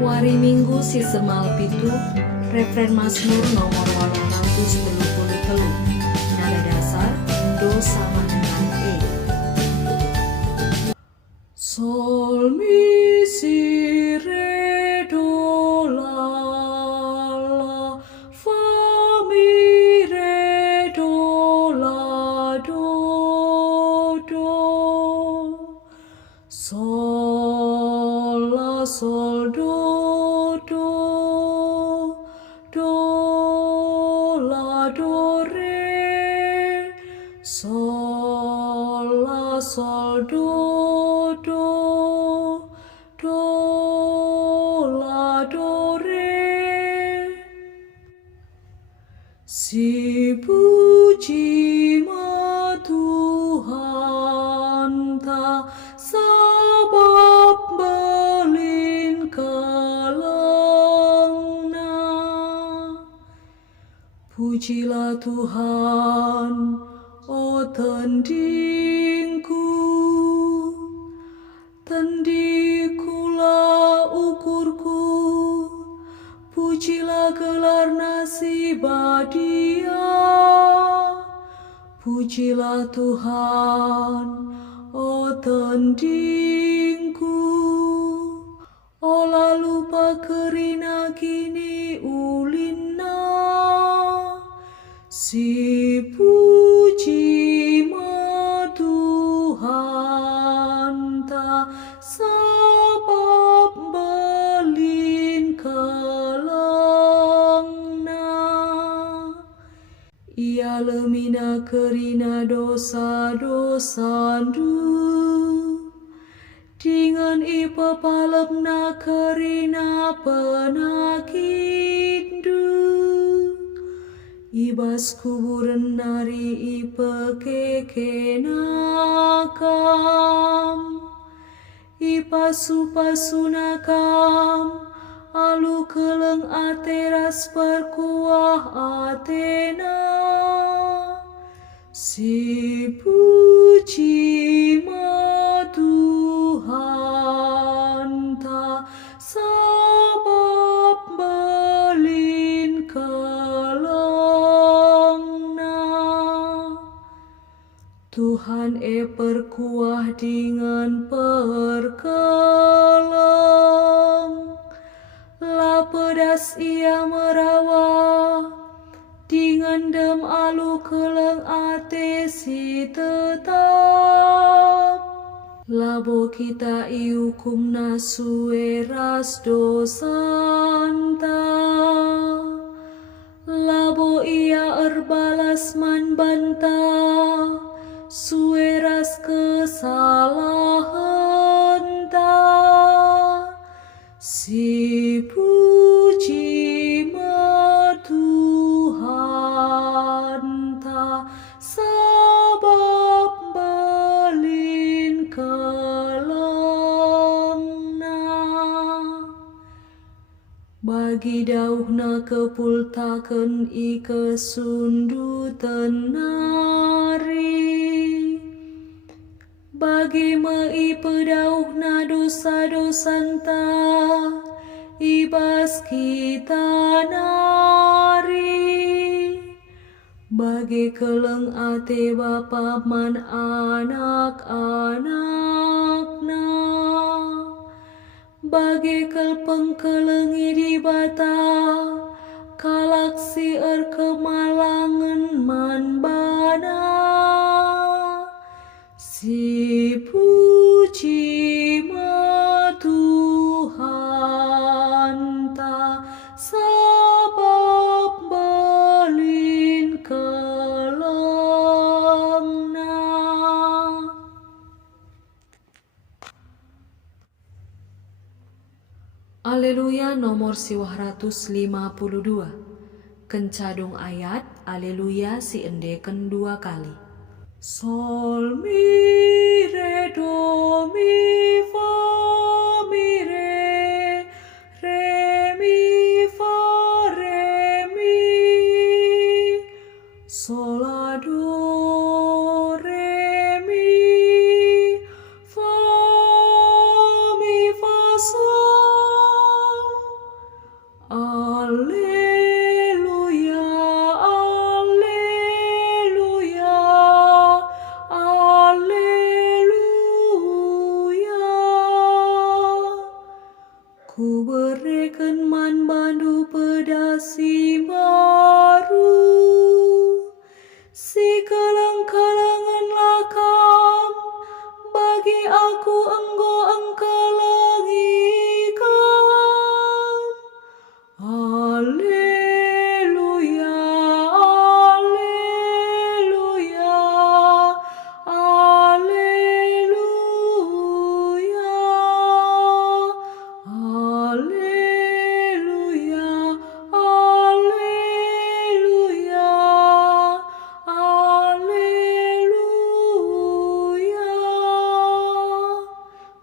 Wari Minggu si semal pitu, refren Mazmur nomor 833, nada dasar do sama dengan E. Sol mi si re do la la, fa mi re do la do do, sol la sol do do do la do re, sol la sol do do do la do re. Si puji ma Tuhan ta sabab belin kalengna. Pujilah Tuhan, oh tandingku, tandikulah ukurku. Pujilah gelar nasibah Dia. Pujilah Tuhan, oh tandingku. Olah lupa kerina kini ulina. Si puji ma Tuhan ta sabab belin kalengna. Ia lemina kerina dosa-dosandu, dengan ipa palemna kerina penakitdu. Ibas kuburan nari ipa kekenakam, ipasu-pasu nakam, alu keleng ateras perkuah atena. Si puji ma Tuhan ta sabab belin kalengna. Tuhan perkuah dengan perkeleng, la pedas ia merawah, dengan dem alu keleng ate si tetap. Labo kita iukum nasueras dosanta, labo ia erbalas man banta, sueras kesalahanta. Si puji ma Tuhan ta sabab belin kalengna. Bagi dauhna kepultaken i kesundu tenari, bagi mei pedauhna dosa-dosanta, ibas kita nari. Bagi keleng ate bapa man anak-anakna, bagi kelpeng kelengi di bata, kalaksi kemalangan man bana. Si puji ma Tuhan ta sabab belin kalengna. Aleluya nomor 152. Kencadung ayat Aleluya si endeken 2 kali. Sol mi re do mi fa mi re, re mi fa re mi, sol la do re mi,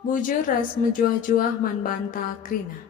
bujur ras mejuah-juah man banta krina.